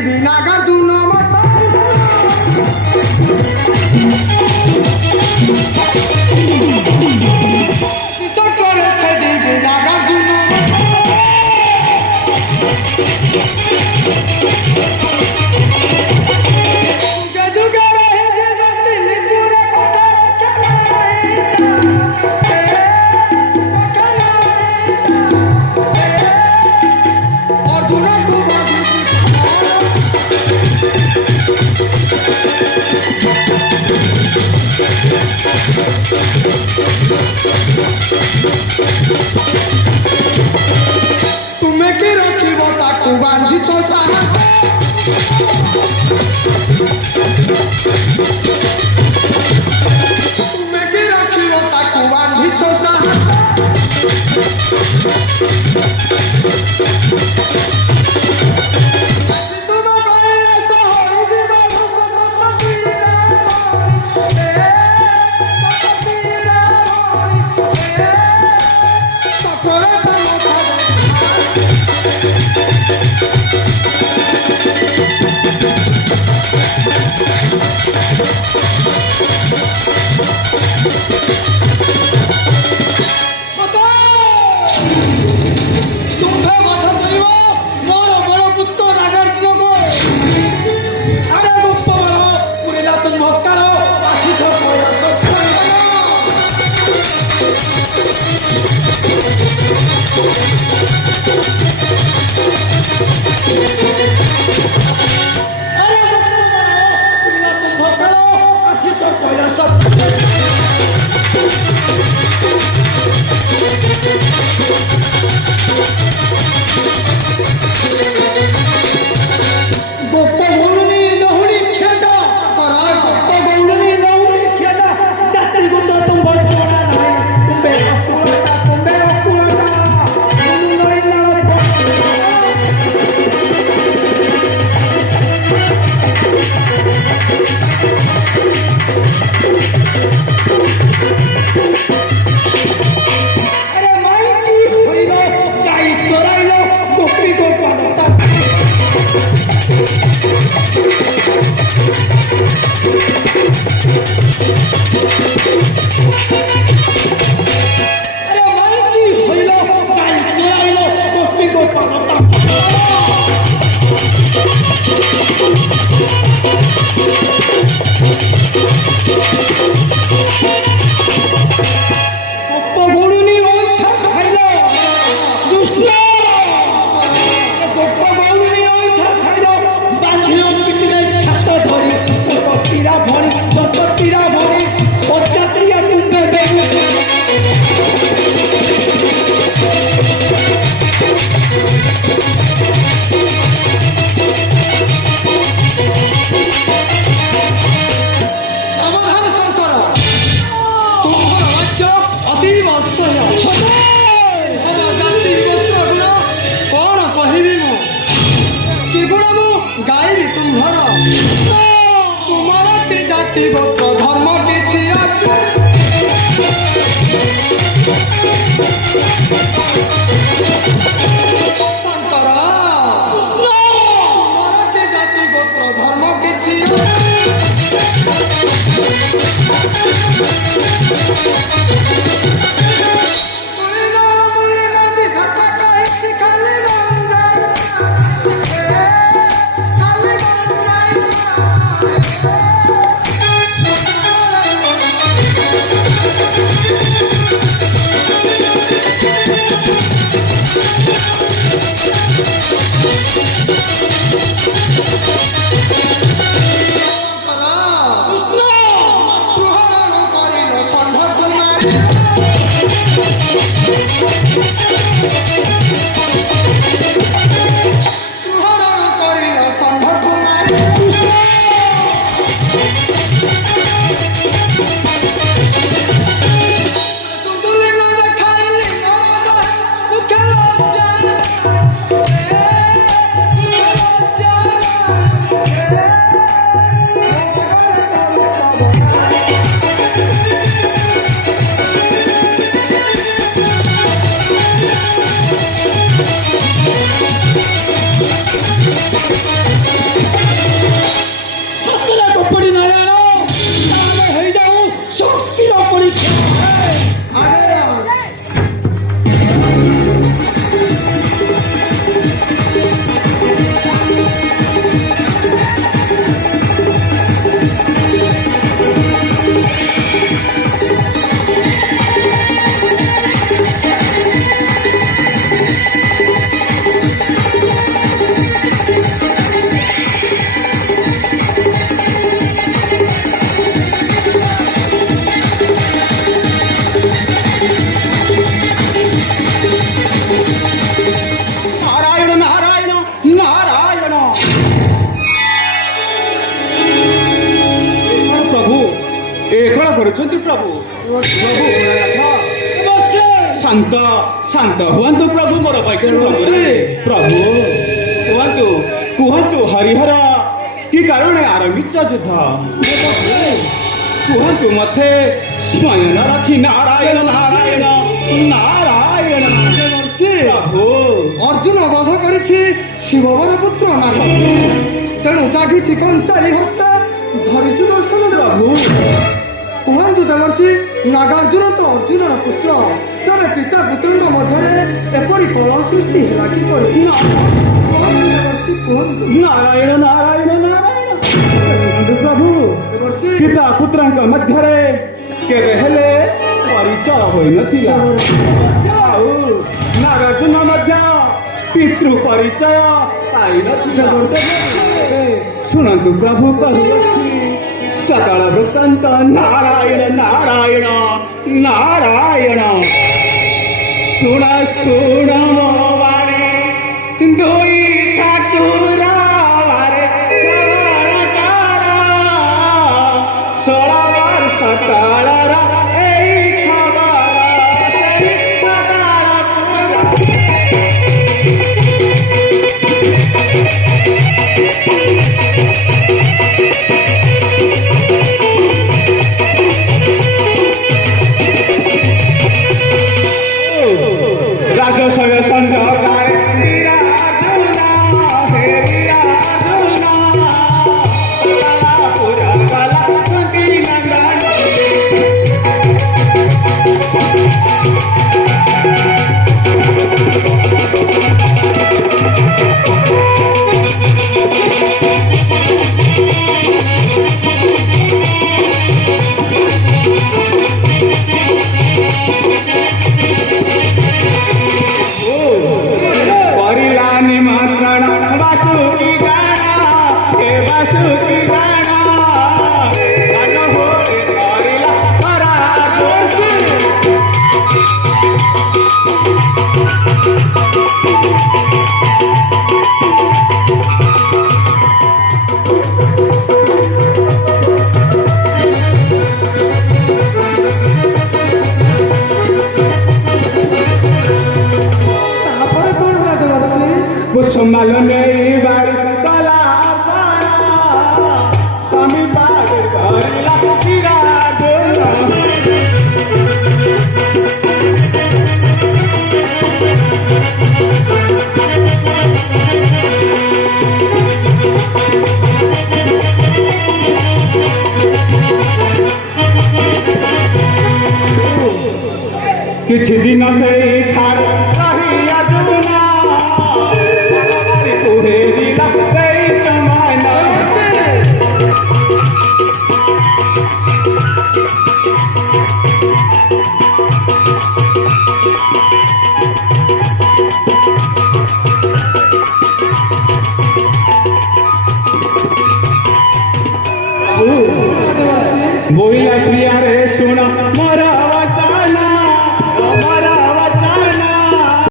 দিবি নাগার্জুন করেছে দিবি নাগার্জুন तुम्हें की रखी ताकू बांधी सोचा तुम्हें की रखी ताकू बांधी सोचा धर्म किसी जाति गोत्र धर्म किसी ପ୍ରଭୁ ଶାନ୍ତ ଶାନ୍ତ ହୁଅନ୍ତୁ ପ୍ରଭୁ ମୋର ପ୍ରଭୁ କୁହନ୍ତୁ କୁହନ୍ତୁ ହରିହର କି କାରଣେ ଆରମ୍ଭିତ ଯୁଦ୍ଧ କୁହନ୍ତୁ ମତେ ସ୍ୱୟଂ ରଖି ନାରାୟଣ ନାରାୟଣ ନାରାୟଣ ପ୍ରଭୁ ଅର୍ଜୁନ ବଧ କରିଛି ଶିବବର ପୁତ୍ର ନାଗ ତେଣୁ ଜାଗିଛି କଂସାରୀ ହସ୍ତ ଧରି ସୁଦର୍ଶନ ପ୍ରଭୁ କୁହନ୍ତୁ ଦେବର୍ଷି ନାଗାର୍ଜୁନ ତ ଅର୍ଜୁନର ପୁତ୍ର ତେବେ ପିତା ପୁତ୍ରଙ୍କ ମଧ୍ୟରେ ଏପରି କଳହ ସୃଷ୍ଟି ହେଲା କିପରି କୁହନ୍ତୁ ଦେବର୍ଷି କୁହନ୍ତୁ ନାରାୟଣ ନାରାୟଣ ନାରାୟଣ ପ୍ରଭୁ ଦେବର୍ଷି ପିତା ପୁତ୍ରଙ୍କ ମଧ୍ୟରେ କେବେ ହେଲେ ପରିଚୟ ହୋଇନଥିଲା ଆଉ ନାଗାର୍ଜୁନ ମଧ୍ୟ ପିତୃ ପରିଚୟ ପାଇନଥିଲା ଶୁଣନ୍ତୁ ପ୍ରଭୁ କହୁଅଛି ସକାଳ ବୃତ୍ତାନ୍ତ ନାରାୟଣ ନାରାୟଣ ନାରାୟଣ ଶୁଣ ଶୁଣ ମୋ ବାଣୀ ଦୁଇ ଠାକୁର ବାରେ ଷୋଳ ବର୍ଷ ତଳର ଏଇ ଖବର ସେଇ ରାଜସଭ ସଂଘ ସମ୍ମାଲ ନେଇ ବାରି କଲା ସ୍ୱାମୀ ପାଦ ଧରିଲା କିଛି ଦିନ ସେଇ ଠାରୁ ରହିଆ ଯୁନା ବୋଇଲା ପ୍ରିୟାରେ ଶୁଣ ମୋର